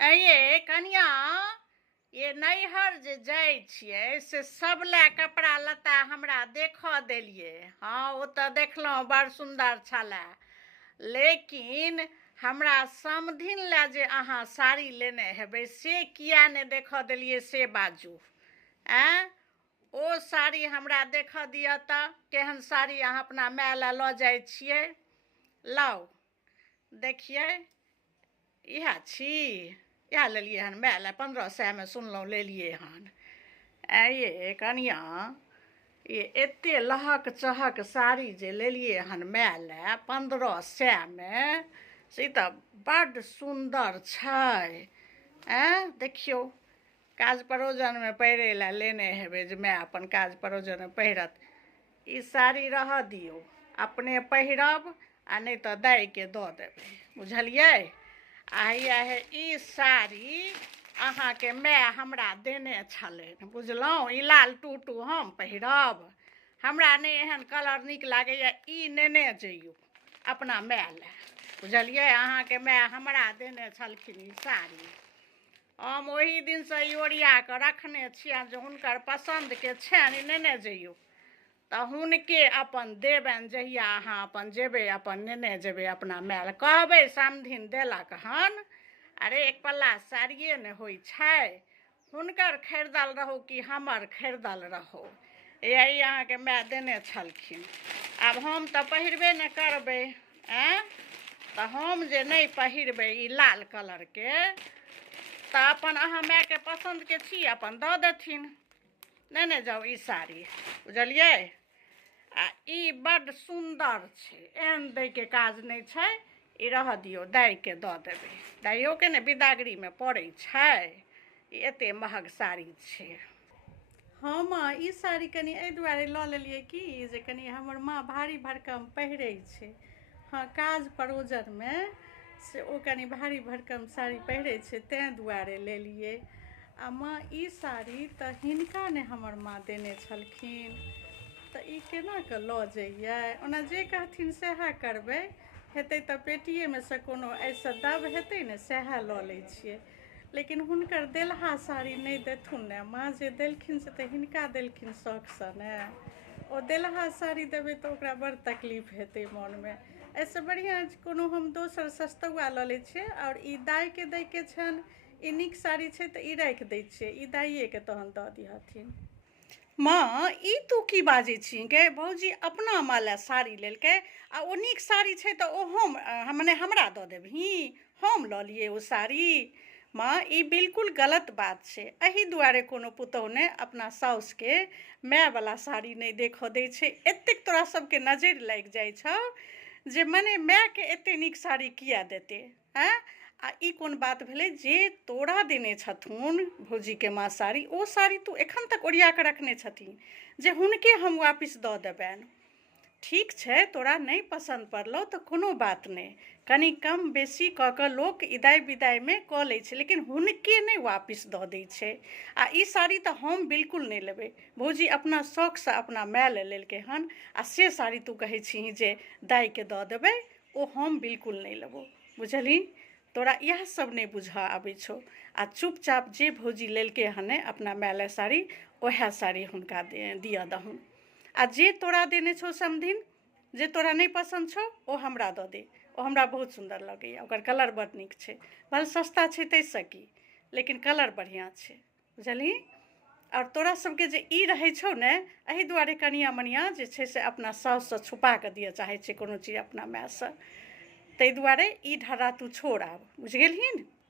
ये कनिया ये नैहर जे जाइ छियै से सब लए कपड़ा लत्ता हमरा देखऽ देलियै। हाँ ओ तऽ देखलहुँ बड़ सुन्दर छलए, लेकिन हमरा समधिन लए जे अहाँ साड़ी लेने हेबै से किया नहि देखऽ देलियै से बाजू। आँय ओ साड़ी हमरा देखऽ दिअ तऽ केहन साड़ी अहाँ अपना माय लए लऽ जाइ छियै। लाउ देखियै, इएह छी, इएह लेलियै हन माय लए 1500 सुनलहुँ लेलियै हन। ये कनिया ये एते लहक चहक साड़ी जे लेलियै हन माय लए 1500 से तऽ बड्ड सुन्दर छै। देखियौ, काज परोजनमे पहिरै लए लेने हेबै जे माय अपन काज परोजनमे पहिरत। ई साड़ी रहऽ दियौ, अपने पहिरब आ नहि तऽ दाइके दऽ देबै, बुझलियै। ई साड़ी अहाँके माय हमरा देने छलनि, बुझलहुँ। ई लाल टूटू हम पहिरब, हमरा नहि एहन कलर नीक लागैए। ई नेने जइयौ अपना माय लए, बुझलियै। अहाँके माय हमरा देने छलखिन ई साड़ी, हम ओही दिनसँ ई ओरिया कऽ रखने छियनि जे हुनकर पसन्दके छनि। ई नेने जइयौ तऽ हुनके अपन देबनि, जहिया अहाँ अपन जेबै अपन नेने जेबै अपना माय लए। कहबै समधिन देलक हन, अरे एक पल्ला साड़िए ने होइ छै, हुनकर खरीदल रहौ कि हमर खरीदल रहौ। ई अहाँके माय देने छलखिन। आब हम तऽ पहिरबे नहि करबै, तऽ हम जे नहि पहिरबै ई लाल कलरके तऽ अपन अहाँ मायके पसन्दके छी अपन दऽ देथिन। नेने जाउ ई साड़ी, बुझलियै। ई बड्ड सुन्दर छै, एहन दैके काज नहि छै। ई रहऽ दियौ, दाइके दऽ देबै, दाइयोके ने बिदागरीमे पड़ै छै। ई एते महग साड़ी छै। हम ई साड़ी कनि एहि दुआरे लऽ लेलियै कि जे कनि हमर माँ भारी भरकम पहिरै छै। हाँ, काज परोजनमे से ओ कनि भारी भरकम साड़ी पहिरै छै, तेँ दुआरे लेलियै। आ माँ ई साड़ी तऽ हिनका ने हमर माँ देने छलखिन, तऽ ई केना कऽ लऽ जइयै। ओना जे कहथिन सएह करबै, हेतै तऽ पेटिएमे सँ कोनो एहिसँ दब हेतै ने सएह लऽ लै छियै। लेकिन हुनकर देलहा साड़ी नहि देथुन ने, माँ जे देलखिन से तऽ हिनका देलखिन शौकसँ ने। ओ देलहा साड़ी देबै तऽ ओकरा बड़ तकलीफ हेतै मोनमे। एहिसँ बढ़िआँ कोनो हम दोसर सस्तौआ लऽ लै छियै। आओर ई दाइके दैके छनि, ई नीक साड़ी छै तऽ ई राखि दै छियै, ई दाइएके तहन दऽ दिहथिन। माँ ई तू की बाजै छी गे, भौजी अपना माँ लए साड़ी लेलकै आ ओ नीक साड़ी छै तऽ ओ हम मने हमरा दऽ देबही, हम लऽ लियै ओ साड़ी। माँ ई बिल्कुल गलत बात छै। एही दुआरे कोनो पुतहु ने अपना साउसके मायवला साड़ी नहि देखऽ दै छै। एतेक तोरा सबके नजरि लागि जाइ छौ जे मने मायके एते नीक साड़ी किया देतै। आ ई कोन बात भेलै जे तोरा देने छथुन भौजीके माँ साड़ी, ओ साड़ी तू एखन तक ओरिया कऽ रखने छथिन जे हुनके हम वापिस दऽ देबनि। ठीक छै, तोरा नहि पसन्द पड़लौ तऽ कोनो बात नहि, कनि कम बेसी कऽ कऽ लोक इदाइ बिदाइमे कऽ लै छै, लेकिन हुनके नहि वापिस दऽ दै छै। आ ई साड़ी तऽ हम बिल्कुल नहि लेबै। भौजी अपना शौकसँ अपना माय लए लेलकै हन, आ से साड़ी तू कहै छीही जे दाइके दऽ देबै, ओ हम बिल्कुल नहि लेबौ, बुझलही। तोरा इएह सब नहि बुझऽ आबै छौ। आ चुपचाप जे भौजी लेलकै हन अपना माय लए साड़ी, ओएह साड़ी हुनका दिअ दहुन। आ जे तोरा देने छौ समधिन, जे तोरा नहि पसन्द छौ ओ हमरा दऽ दे। ओ हमरा बहुत सुन्दर लगैए, ओकर कलर बड़ नीक छै। भले सस्ता छै ताहिसँ की, लेकिन कलर बढ़िआँ छै, बुझलही। आओर तोरा सबके जे ई रहै छौ ने, एही दुआरे कनिया मनिया जे छै से अपना साउससँ छुपा कऽ दिअ चाहै छै कोनो चीज अपना मायसँ। ताहि दुआरे ई ढर्रा तू छोड़ आब, बुझि गेलही ने।